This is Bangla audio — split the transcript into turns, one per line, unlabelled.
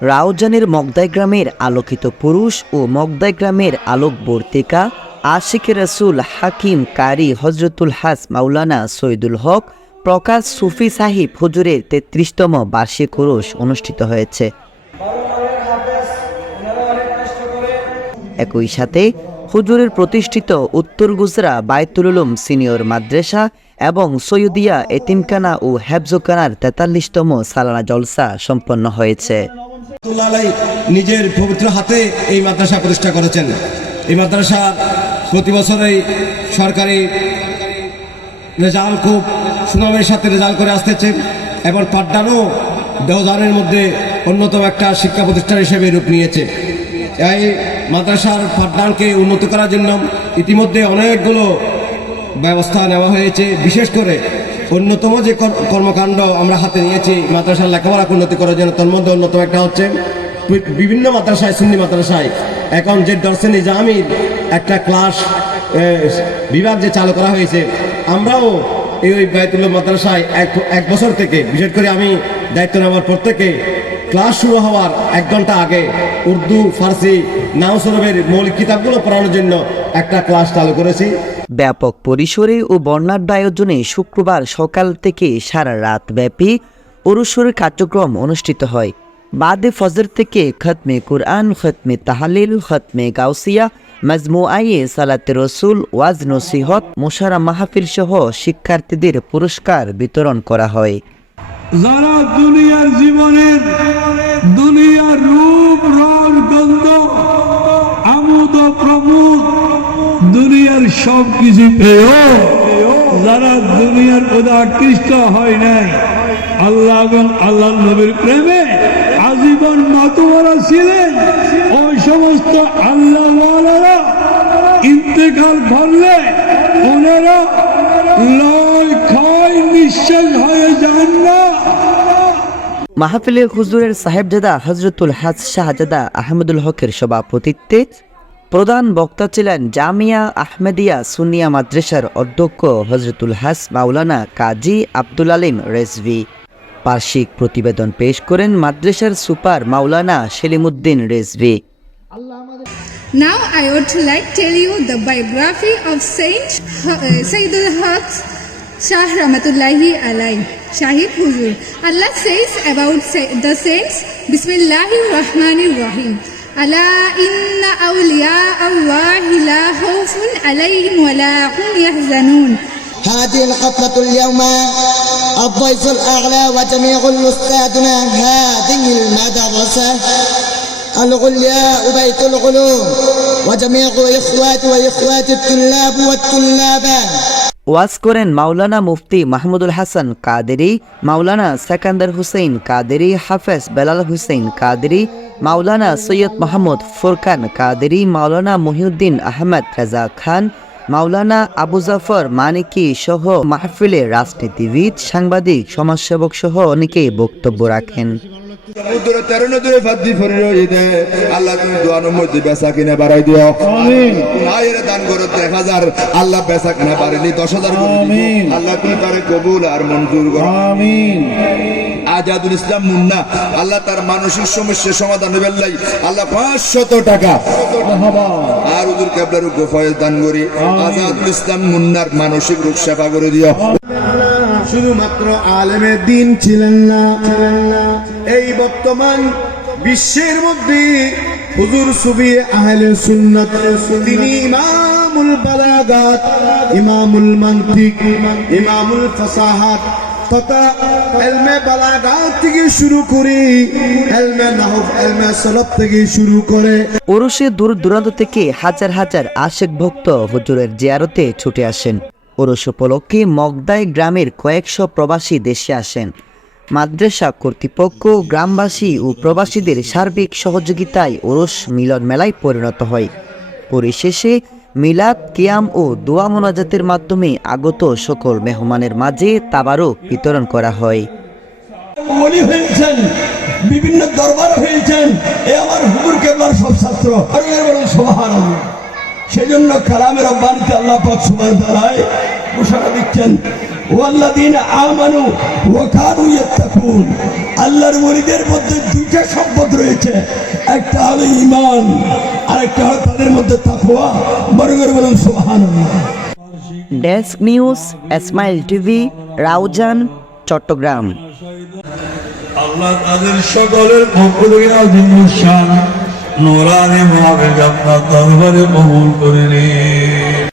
রাউজানের মগদাই গ্রামের আলোকিত পুরুষ ও মগদাই গ্রামের আলোকবর্তিকা আশিক রসুল হাকিম কারি হজরতুল হাস মাওলানা সৈদুল হক, প্রকাশ সুফি সাহিব হুজুরের তেত্রিশতম বার্ষিক রোষ অনুষ্ঠিত হয়েছে। একই সাথে হুজুরের প্রতিষ্ঠিত উত্তর গুজরা বায়তুল উলুম সিনিয়র মাদ্রাসা এবং সৈয়দিয়া এতিমখানা ও হেফজোখানার তেতাল্লিশতম সালানা জলসা সম্পন্ন হয়েছে।
নিজের পবিত্র হাতে এই মাদ্রাসা প্রতিষ্ঠা করেছেন। এই মাদ্রাসা প্রতি বছরই সরকারি রেজাল্ট খুব সুনামের সাথে রেজাল্ট করে আসতেছে এবং পাঠদানও দেওদানের মধ্যে অন্যতম একটা শিক্ষা প্রতিষ্ঠান হিসেবে রূপ নিয়েছে। এই মাদ্রাসার পাঠদানকে উন্নত করার জন্য ইতিমধ্যে অনেকগুলো ব্যবস্থা নেওয়া হয়েছে। বিশেষ করে অন্যতম যে কর- কর্মকাণ্ড আমরা হাতে নিয়েছি মাদ্রাসার লেখাপড়া উন্নতি করার জন্য, তার মধ্যে অন্যতম একটা হচ্ছে বিভিন্ন মাদ্রাসায়, সুন্নি মাদ্রাসায়। এখন যে দর্শন নিজামির একটা ক্লাস বিভাগ যে চালু করা হয়েছে, আমরাও এই ওই বায়তুল্লাহ মাদ্রাসায় এক এক বছর থেকে, বিশেষ করে আমি দায়িত্ব নেওয়ার পর থেকে ক্লাস শুরু হওয়ার এক ঘণ্টা আগে উর্দু, ফার্সি নাওসরবের মৌলিক কিতাবগুলো পড়ানোর জন্য একটা ক্লাস চালু করেছি।
ব্যাপক পরিসরে ও বর্ণাঢ্য আয়োজনে শুক্রবার সকাল থেকে সারা রাত ব্যাপী উরুসুরের কার্যক্রম অনুষ্ঠিত হয়। বাদে ফজর থেকে খতমে কুরআন, খতমে তাহালিল, খতমে গাউসিয়া, মজমুআয়ে সালাতে রসুল ওয়াজ নসিহত মোশারা মাহফিল সহ শিক্ষার্থীদের পুরস্কার বিতরণ করা হয়।
যারা দুনিয়ার জীবনের দুনিয়ার রূপ রং গন্ধ, আমোদ, প্রমোদ, দুনিয়ার সব কিছু পেয়েও যারা দুনিয়ার প্রতি আকৃষ্ট হয় নাই, আল্লাহ এবং আল্লাহ নবীর প্রেমে আজীবন মাতুমারা ছিলেন। ওই সমস্ত আল্লাহ ইন্তেকাল করলে ওনারা লয় ক্ষয় নিঃশ্বাস হয়ে যান না।
মাহফিলে হুজুরের সাহেবজাদা হজরতুল হাজ শাহজাদা আহমেদুল হকের সভাপতিত্বে প্রধান বক্তা ছিলেন জামিয়া আহমেদিয়া সুনিয়া মাদ্রাসার অধ্যক্ষ হজরতুল হাস মাওলানা কাজী আব্দুল আলিম রেজভি। বার্ষিক প্রতিবেদন পেশ করেন মাদ্রাসার super Maulana Selimuddin Rizvi.
Now I would like tell you the biography of Saint uh, Sayyidul Haq Shah Rahmatullahi Alai Shahid Huzur. Allah says about the saints Bismillahir Rahmanir Rahim. ألا إن أولياء الله لا خوف عليهم ولا هم يحزنون
هذه الحفلة اليوم الضيف الأعلى وجميع الأستاذنا هذه المدرسة العلياء بيت العلوم وجميع إخوات وإخوات الطلاب والطلابات
ওয়াজ করেন মাওলানা মুফতি মাহমুদুল হাসান কাদেরি মাওলানা সেকান্দার হুসেইন কাদেরি হাফেজ বেলাল হুসেইন কাদেরি মাওলানা সৈয়দ মাহমুদ ফুরকান কাদেরি মাওলানা মহিউদ্দিন আহমেদ রাজা খান মাওলানা আবু জাফর মানিকি সহ মাহফিলে রাজনীতিবিদ সাংবাদিক সমাজসেবক সহ অনেকেই বক্তব্য রাখেন
সমুদ্র তেরো নদীর ফাদ্দি ফরি আল্লাহ তুমি দোয়ানোর মধ্যে বেচা কিনে বাড়াই দিও। আয়ের দান করো এক হাজার। আল্লাহ বেচা কিনে বাড়াইলি দশ হাজার আল্লাহ তুমি তারে কবুল আর মঞ্জুর করো। আজাদুল ইসলাম মুন্না আল্লাহ তার মানসিক সমস্যার সমাধান বেল্লাই আল্লাহ। পাঁচশত টাকা। আর উদুর কেবলার গোফয়েজ দান করি। আজাদুল ইসলাম মুন্নার মানসিক রোগ সেবা করে দিও।
শুধুমাত্র আলেমের দিন ছিলেন না। এই বর্তমান বিশ্বের মধ্যে হুজুর সুবি আহলে সুন্নাত, তিনি ইমামুল বালাগাত, ইমামুল মান্তিক, ইমামুল ফাসাহাত তথা এলমে বালাগাত থেকে শুরু এলমে নাহব এলমে সলব থেকে শুরু করে
ওরসে দূর দূরান্ত থেকে হাজার হাজার আশেক ভক্ত হুজুরের জিয়ারতে ছুটে আসেন। ওরস উপলক্ষে মগদাই গ্রামের কয়েকশো প্রবাসী দেশে আসেন। মাদ্রাসা কর্তৃপক্ষ, গ্রামবাসী ও প্রবাসীদের সার্বিক সহযোগিতায় ওরস মিলন মেলায় পরিণত হয়। পরিশেষে মিলাদ, কিয়াম ও দোয়া মোনাজাতের মাধ্যমে আগত সকল মেহমানের মাঝে তাবারও বিতরণ করা হয়।
বিভিন্ন দরবার হয়েছেন, এ আমার হুকুর কেবলার সব বলেন সবাহান সেজন্য কালামের অব্বানিতে আল্লাহ পাক সুবাহ দ্বারায় ঘোষণা দিচ্ছেন ওয়াল্লাযীনা আমানু ওয়া কানু ইয়াত্তাকুন। আল্লাহর ওলিদের মধ্যে দুইটা সম্পদ রয়েছে। একটা হলো ঈমান আর একটা হলো তাদের মধ্যে তাকওয়া। বলুন সুবহানাল্লাহ।
Desk news Smile TV Raozan Chattogram.
আল্লাহ তাদের সকলের পক্ষ থেকে আজিমুসান নোরানি মহাবে আপনার দরবারে কবুল করে নিন।